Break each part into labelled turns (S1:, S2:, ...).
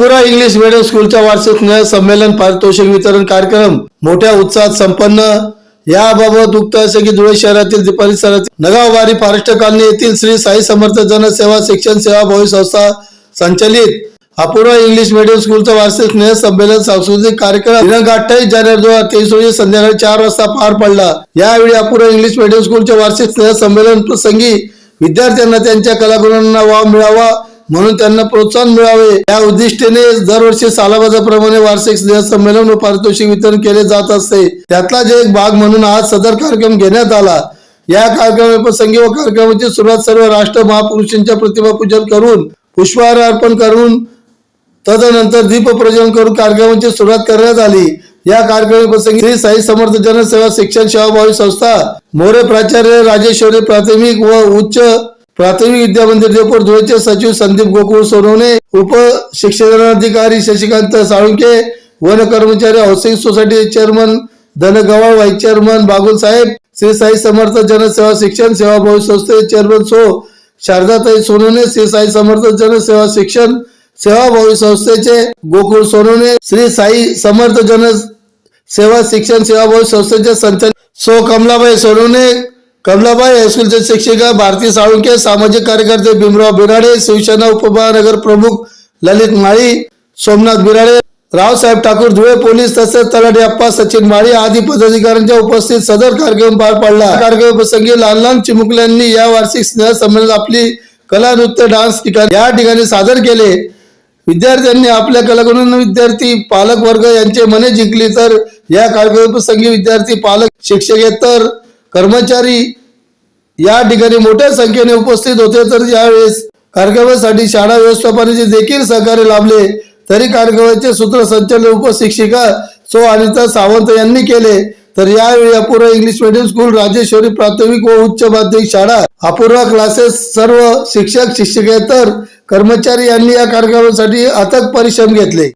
S1: अपुरा English medium स्कूलच्या वार्षिक स्नेह संमेलन पारितोषिक वितरण कार्यक्रम मोठ्या उत्साहात संपन्न. याबाबत उक्त असे की धुळे शहरातील परिसरातील नगाववारी फॉरेस्ट कॉलनी येथील श्री साई समर्थ जनसेवा शिक्षण सेवा भावी संस्था संचलित. अपूर्व इंग्लिश मीडियम स्कूलचा वार्षिक स्नेह संमेलन सांस्कृतिक कार्यक्रम दिनांक अठ्ठावीस जानेवारी दोन हजार तेवीस रोजी संध्याकाळी चार वाजता पार पडला. यावेळी अपूर्व इंग्लिश मीडियम स्कूलच्या वार्षिक स्नेह संमेलन प्रसंगी विद्यार्थ्यांना त्यांच्या कलागुणांना वाव मिळावा. म्हणून त्यांना प्रोत्साहन मिळावे. या उद्दिष्टेने दरवर्षी सालाबाजाप्रमाणे वार्षिक स्नेह संमेलन व पारितोषिक वितरण केले जात असते. त्यातलाच एक भाग म्हणून आज सदर कार्यक्रम घेण्यात आला. या कार्यक्रमाप्रसंगी व कार्यक्रमाची सुरुवात सर्व राष्ट्र महापुरुषांच्या प्रतिमा पूजन करून पुष्पहार अर्पण करून तदनंतर दीप प्रज्वलन करून कार्यक्रमाची सुरुवात करण्यात आली. या कार्यक्रमाप्रसंगी श्री साई समर्थ जनसेवा शिक्षण सेवाभावी संस्था मोरे प्राचार्य राजेश्वरी प्राथमिक व उच्च प्राथमिक विद्या मंदिर देपूर धुळेचे सचिव संदीप गोकुळ सोनवणे उप शिक्षणाधिकारी शशिकांत साळुंके वन कर्मचारी housing society chairman Dhangawal vice chairman Bagul साहेब श्री साई समर्थ जनसेवा शिक्षण सेवाभावी संस्थेचे चेअरमन सो शारदाताई सोनवणे श्री साई समर्थ जनसेवा शिक्षण सेवाभावी संस्थेचे गोकुळ सोनवणे श्री साई समर्थ जन सेवा शिक्षण सेवाभावी संस्थेचे संचालक सो कमलाबाई सोनवणे कमलाबाई हायस्कूलचे शिक्षिका भारती साळुंके सामाजिक कार्यकर्ते भीमराव बिराडे शिवसेना उपमहानगर प्रमुख ललित माळी सोमनाथ बिराडे रावसाहेब ठाकूर धुळे पोलीस तसेच तलाठी अप्पा सचिन माळी आदी पदाधिकाऱ्यांच्या उपस्थित सदर कार्यक्रम पार पडला. कार्यक्रम प्रसंगी लहान लहान चिमुकल्यांनी या वार्षिक स्नेह संमेलनात आपली कला नृत्य डान्स ठिकाणी या ठिकाणी सादर केले. विद्यार्थ्यांनी आपल्या कलागुण विद्यार्थी पालक वर्ग यांचे मने जिंकली. तर या कार्यक्रमाप्रसंगी विद्यार्थी पालक शिक्षकेतर कर्मचारी या ठिकाणी मोठ्या संख्येने उपस्थित होते. तर यावेळेस कार्यक्रमासाठी शाळा व्यवस्थापनाचे देखील सहकार्य लाभले. तरी कार्यक्रमाचे सूत्रसंचालन उपशिक्षिका सो अनिता सावंत यांनी केले. तर यावेळी Apurva English medium school Rajeshwari प्राथमिक व उच्च माध्यमिक शाळा अपूर्वा क्लासेस सर्व शिक्षक शिक्षकेतर कर्मचारी यांनी या कार्यक्रमासाठी अथक परिश्रम घेतले.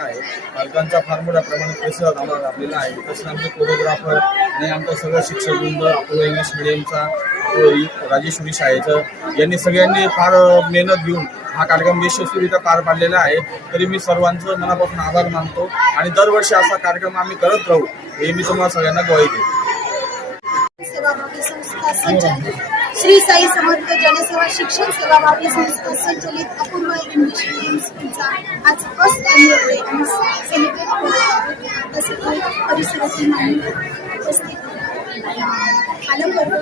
S2: झालेला आहे. पालकांचा फार मोठ्या प्रमाणात प्रतिसाद आम्हाला लाभलेला आहे. तसेच आमचे कोरिओग्राफर आणि आमचं सगळं शिक्षक वृंद अपोलो इंग्लिश मिडियमचा राजेश्वरी शाळेचं यांनी सगळ्यांनी फार मेहनत घेऊन हा कार्यक्रम यशस्वीरित्या पार पाडलेला आहे. तरी मी सर्वांचं मनापासून आभार मानतो आणि दरवर्षी असा कार्यक्रम आम्ही करत राहू हे मी तुम्हाला सगळ्यांना ग्वाही देतो.
S3: श्री साई समर्थ जनसेवा शिक्षण सेवाभावी संस्था संचलित अपूर्व इंग्लिश स्कूलचा आज आणि सेलिब्रेट करत तसेच परिसरातील मान्य उपस्थित पालकवर्ग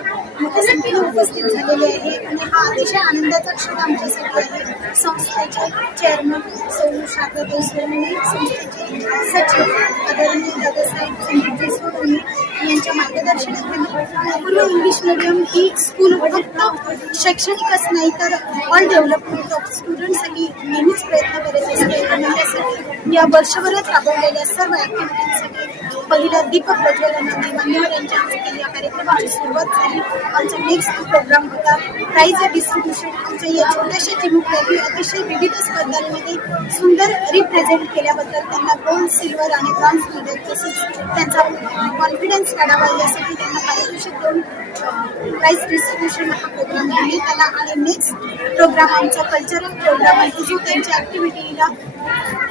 S3: मोठ्या संख्येने उपस्थित झालेले आहे. आणि हा अतिशय आनंदाचा क्षण आमच्यासाठी आहे. संस्थेचे चेअरमन सौ शारदाताई सोनवणे संस्थेचे सचिव आदरणीय दादासाहेब संजय सोनवणे यांच्या मार्गदर्शनाखाली अपूर्व इंग्लिश मिडियम ही स्कूल फक्त शैक्षणिकच नाही तर ऑल डेव्हलपमेंट ऑफ स्टुडंटसाठी नेहमीच प्रयत्न करत असते. आणि यासाठी या वर्षभरात राबवलेल्या सर्व ॲक्टिव्हिटीजसाठी पहिलं दीपक प्रज्वलनाने मान्यवर यांच्या हस्ते या कार्यक्रमाची सुरुवात झाली. आमचा नेक्स्ट प्रोग्राम होता. प्राईज डिस्ट्रीब्युशन आमच्या या छोट्याशा चिमुकल्याने अतिशय विविध स्पर्धांमध्ये सुंदर रिप्रेझेंट केल्याबद्दल त्यांना गोल्ड सिल्वर आणि ब्रॉन्झ मेडल तसेच त्यांचा कॉन्फिडन्स वाढावा यासाठी त्यांना पारितोषिक देऊन प्राईज डिस्ट्रीब्युशन हा प्रोग्राम घेण्यात आला. आणि नेक्स्ट प्रोग्राम आमचा कल्चरल प्रोग्राम आहे जो त्यांच्या ॲक्टिव्हिटीला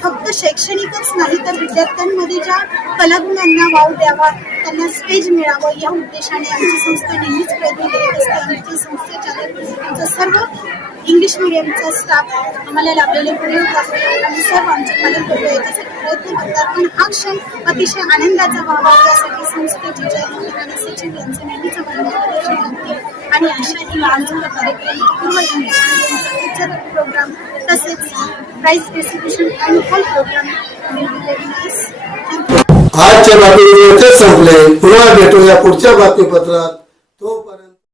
S3: फक्त शैक्षणिकच नाही तर विद्यार्थ्यांमध्ये ज्या कलागुणांना वाव द्यावा त्यांना स्टेज मिळावं या उद्देशाने आमची संस्था नेहमीच प्रयत्न करत असते. आमची संस्था चालक आमचा सर्व इंग्लिश मिडियमचा स्टाफ आम्हाला लाभलेले कोरिओग्राफर आणि सर्व आमचे पालकवर्ग याच्यासाठी प्रयत्न करतात. पण हा क्षण अतिशय आनंदाचा व्हावा. यासाठी संस्थेचे चेअरमन आणि सचिव यांचं नेहमीच आणि अशा ही आमचा कार्यक्रम पूर्ण इंग्लिश कल्चरल प्रोग्राम तसेच प्राईज डिस्ट्रीब्युशन आणि हेल्थ प्रोग्राम थँक्यू
S1: आजच्या बातमीपत्र संपले. पुन्हा भेटूया पुढच्या बातमीपत्रात. तोपर्यंत